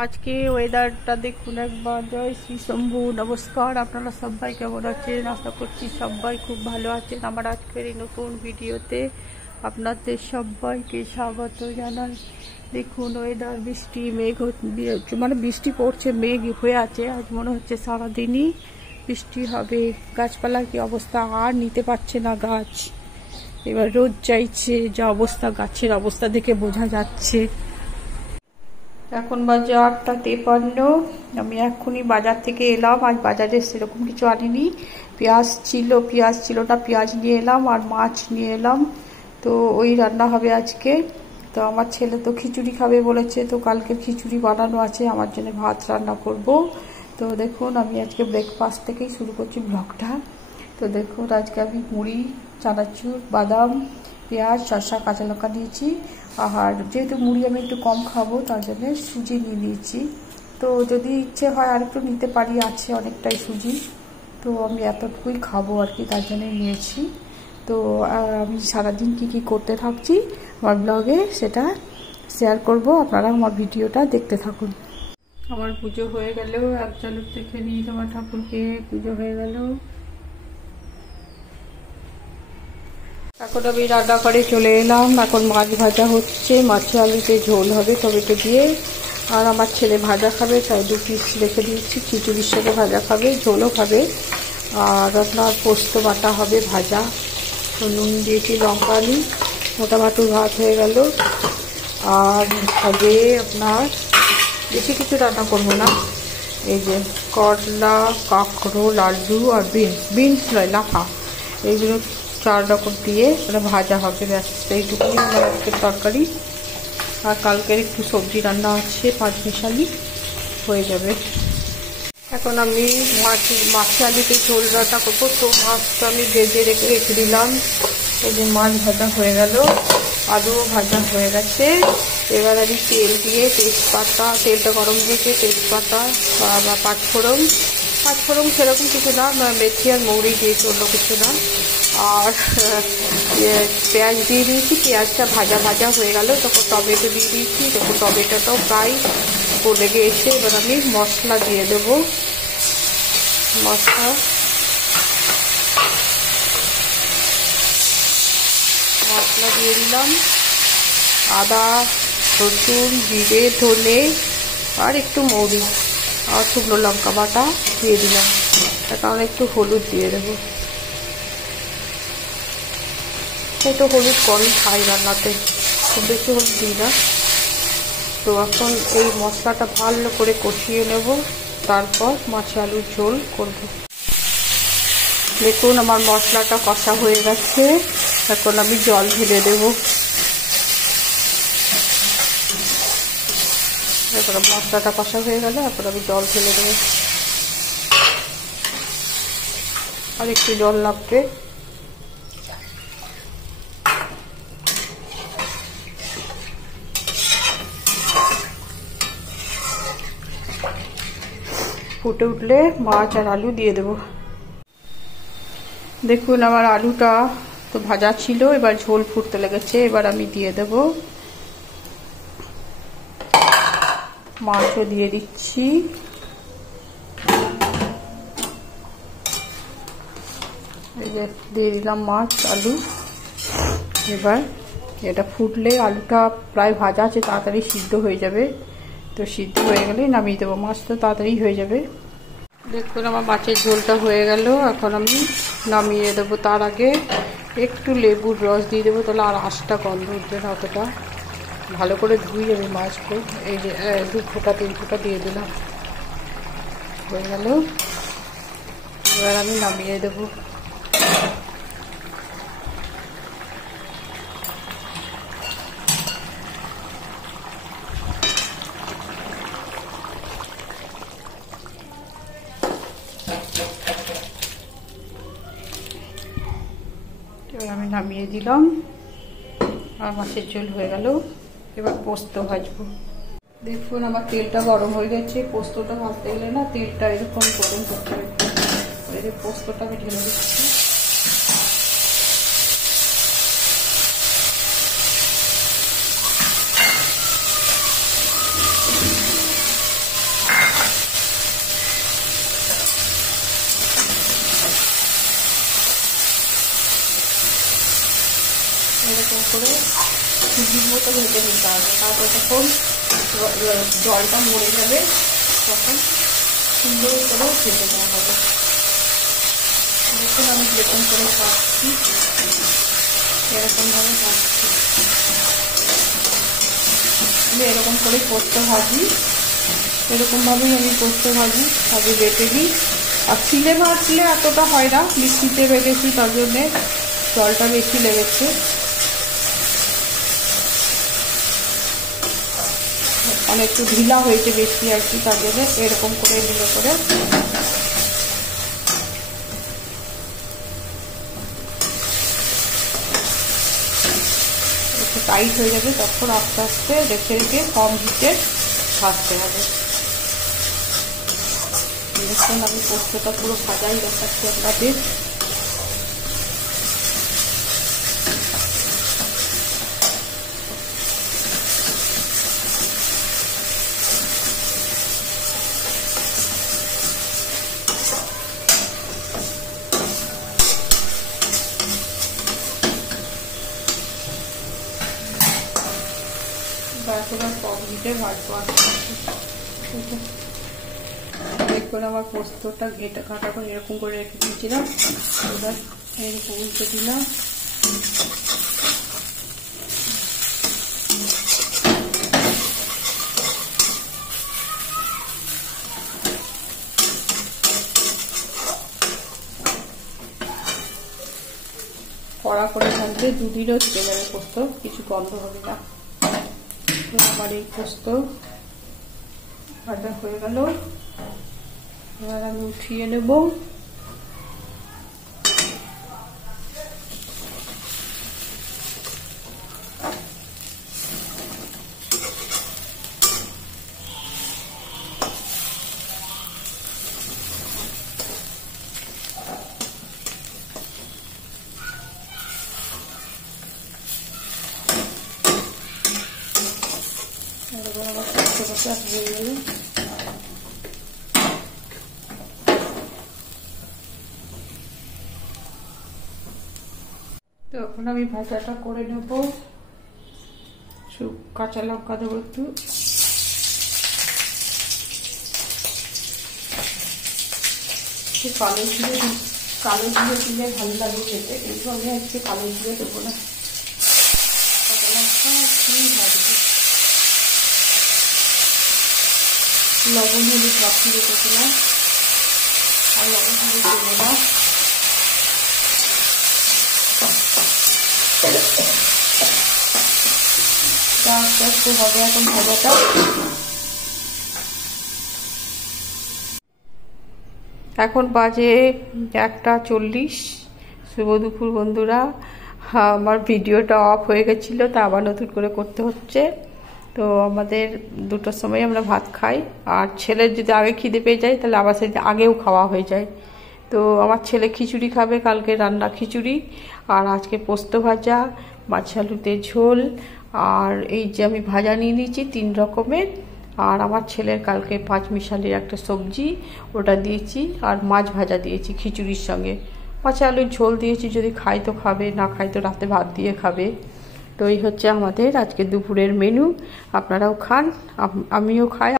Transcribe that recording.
আজকে ওয়েদারটা দেখুন একবার। জয় শ্রী শম্ভু, নমস্কার। আপনারা সবাই কেমন আছেন? আশা করছি সবাই খুব ভালো আছেন। আমার আজকের এই নতুন ভিডিওতে আপনাদের সবাইকে স্বাগত জানাই। দেখুন ওয়েদার, বৃষ্টি মেঘ মানে বৃষ্টি পড়ছে, মেঘ হয়ে আছে। আজ মনে হচ্ছে সারাদিনই বৃষ্টি হবে। গাছপালার কি অবস্থা, আর নিতে পারছে না গাছ। এবার রোদ চাইছে, যা অবস্থা গাছের অবস্থা দেখে বোঝা যাচ্ছে। এখন বাজে 8:53। আমি এক্ষুনি বাজার থেকে এলাম। আজ বাজারে সেরকম কিছু আনিনি। পেঁয়াজ ছিল না, পেঁয়াজ নিয়ে এলাম আর মাছ নিয়ে এলাম। তো ওই রান্না হবে আজকে। তো আমার ছেলে তো খিচুড়ি খাবে বলেছে, তো কালকে খিচুড়ি বানানো আছে, আমার জন্য ভাত রান্না করব। তো দেখুন আমি আজকে ব্রেকফাস্ট থেকেই শুরু করছি ব্লগটা। তো দেখুন আজকে আমি মুড়ি, চানাচুর, বাদাম, পেঁয়াজ, শসা, কাঁচা লঙ্কা নিয়েছি। আর যেহেতু মুড়ি আমি একটু কম খাবো, তার জন্য সুজি নিয়ে নিয়েছি। তো যদি ইচ্ছে হয় আর একটু নিতে পারি, আছে অনেকটাই সুজি। তো আমি এতটুকুই খাবো আর কি, তার জন্যই নিয়েছি। তো আমি সারাদিন কি করতে থাকছি আমার ব্লগে সেটা শেয়ার করব। আপনারা আমার ভিডিওটা দেখতে থাকুন। আমার পুজো হয়ে গেল, এক ঝলক দেখে নিই তোমার ঠাকুরকে। পুজো হয়ে গেল। এখন আমি রান্না করে চলে এলাম। এখন মাছ ভাজা হচ্ছে, মাছে আলুতে ঝোল হবে টমেটো দিয়ে। আর আমার ছেলে ভাজা খাবে, তাই 2 পিস রেখে দিয়েছি। খিচুড়ির সাথে ভাজা খাবে, ঝোলও খাবে। আর আপনার পোস্ত বাটা হবে, ভাজা। নুন দিয়েছি, লঙ্কা আলু। মোটামুটি ভাত হয়ে গেল। আর হবে আপনার বেশি কিছু রান্না করবো না। এই যে করলা, কাঁকরোল, আলু আর বিনস নয়, লাফা, এইগুলো 4 রকম দিয়ে ভাজা হবে। ব্যাস এইটুকুনি আমার আজকের তরকারি। আর কালকের একটু সবজি রান্না আছে, 5 মিশালি হয়ে যাবে। এখন আমি মাছ আলুতে ঝোল রান্না করবো। তো মাছটা আমি ভেজে রেখে দিলাম। এই যে মাছ ভাজা হয়ে গেল, আলুও ভাজা হয়ে গেছে। এবার আমি তেল দিয়ে তেজপাতা, তেলটা গরম হয়েছে, তেজপাতা বা পাঁচফোড়ন সেরকম কিছু না, মেথি আর মৌরি দিয়েছি, অন্য কিছু না। আর পেঁয়াজ দিয়ে দিয়েছি। পেঁয়াজটা ভাজা হয়ে গেল, তখন টমেটো দিয়ে দিয়েছি। তখন টমেটোটাও প্রায় গলে গিয়েছে। এবার আমি মশলা দিয়ে দেব। মশলা দিয়ে দিলাম। আদা, রসুন, জিরে, ধনে আর একটু মৌরি আর শুকনো লঙ্কা বাটা দিয়ে দিলাম। তার কারণ একটু হলুদ দিয়ে দেবো। একটু হলুদ কমই খাই রান্নাতে, খুব বেশি হলুদ দিই না। তো এখন এই মশলাটা ভালো করে কষিয়ে নেব, তারপর মাছ আলুর ঝোল করব। দেখুন আমার মশলাটা কষা হয়ে গেছে। এখন আমি জল ঢেলে দেবো। এখন মশলাটা কষা হয়ে গেলে এখন আমি জল ঢেলে দেবো। আর একটু জল লাগবে। ফুটে উঠলে মাছ আর আলু দিয়ে দেব। দেখুন আমার আলুটা তো ভাজা ছিল, এবার ঝোল ফুটতে লেগেছে। এবার আমি দিয়ে দেব, মাছও দিয়ে দিচ্ছি। এই যে দিয়ে দিলাম মাছ আলু। এবার এটা ফুটলে, আলুটা প্রায় ভাজা আছে, তাড়াতাড়ি সিদ্ধ হয়ে যাবে। তো সিদ্ধ হয়ে গেলেই নামিয়ে দেবো। মাছ তো তাড়াতাড়ি হয়ে যাবে। দেখুন আমার মাছের ঝোলটা হয়ে গেল। এখন আমি নামিয়ে দেবো। তার আগে একটু লেবুর রস দিয়ে দেবো, তাহলে আর আঁশটা গন্ধ উঠবে না অতটা। ভালো করে ধুই আমি মাছকে। এই যে 2 ফোঁটা 3 ফোঁটা দিয়ে দিলাম, হয়ে গেল। এবার আমি নামিয়ে দেবো। এবার আমি নামিয়ে দিলাম। আর মাছের ঝোল হয়ে গেল। এবার পোস্ত ভাজবো। দেখুন আমার তেলটা গরম হয়ে গেছে। পোস্তটা ভাজতে গেলে না তেলটা এরকম গরম করতে হবে। এই পোস্তটা আমি ঢেলে দিচ্ছি। করে সুজির মতো ভেজে নিতে হবে। তারপর যখন জলটা মরে যাবে তখন সুন্দর করে ভেজে নেওয়া হবে। দেখুন আমি যেরকম করে কাটছি এরকমভাবে কাটছি। আমি এরকম করে পোস্ত ভাজি, এরকমভাবেই আমি পোস্ত ভাজি আগে বেটে দিই। আর শিলে ভাজলে এতটা হয় না, মিক্সিতে বেটেছি তার জন্যে জলটা বেশি লেগেছে। মানে একটু ঢিলা হয়েছে বেশি আর কি, তার জন্য এরকম করে দিলে করে একটু টাইট হয়ে যাবে। তখন আস্তে আস্তে রেখে রেখে কম হিটে ভাজতে হবে। দেখুন আমি পোস্তটা পুরো ভাজাই দেখাচ্ছি আপনাদের। এবার কম হিটে ভাজবো। দেখুন আমার পোস্তটা কাটা করে এরকম করে রেখে দিয়েছিলাম। এবার এরকম উল্টে দিলাম। কড়া করে ভাজলে দুদিনও ঢুকে যাবে পোস্ত, কিছু গন্ধ হবে না। আমার এই পোস্ত ভাজা হয়ে গেল। এবার আমি উঠিয়ে নেব। আমার পোস্ত হয়ে গেল। তো এখন আমি ভাজাটা করে নেব। কাঁচা লঙ্কা দেবো একটু, কালো জিরে দিলে ভালো লাগে খেতে, কিন্তু আমি আজকে কালো জিরে দেবো না। কাঁচা লঙ্কা একটু ভাজবো। লবণ হলুদ মাখিয়ে রেখেছিলাম, আর লবণ হলুদ দেবো না। আস্তে আস্তে হবে এখন ভাজাটা। এখন বাজে 1:40। শুভ দুপুর বন্ধুরা। আমার ভিডিওটা অফ হয়ে গেছিলো, তা আবার নতুন করে করতে হচ্ছে। তো আমাদের 2টোর সময় আমরা ভাত খাই, আর ছেলের যদি আগে খিদে পেয়ে যায় তাহলে আবার সেটা আগেও খাওয়া হয়ে যায়। তো আমার ছেলে খিচুড়ি খাবে, কালকে রান্না খিচুড়ি, আর আজকে পোস্ত ভাজা, মাছ আলুতে ঝোল, আর এই যে আমি ভাজা নিয়ে নিয়েছি 3 রকমের। আর আমার ছেলের কালকে 5 মিশালির একটা সবজি, ওটা দিয়েছি, আর মাছ ভাজা দিয়েছি খিচুড়ির সঙ্গে। মাছ আলুর ঝোল দিয়েছি, যদি খাই তো খাবে, না খাই তো রাতে ভাত দিয়ে খাবে। তো এই হচ্ছে আমাদের আজকে দুপুরের মেনু। আপনারাও খান, আমিও খাই।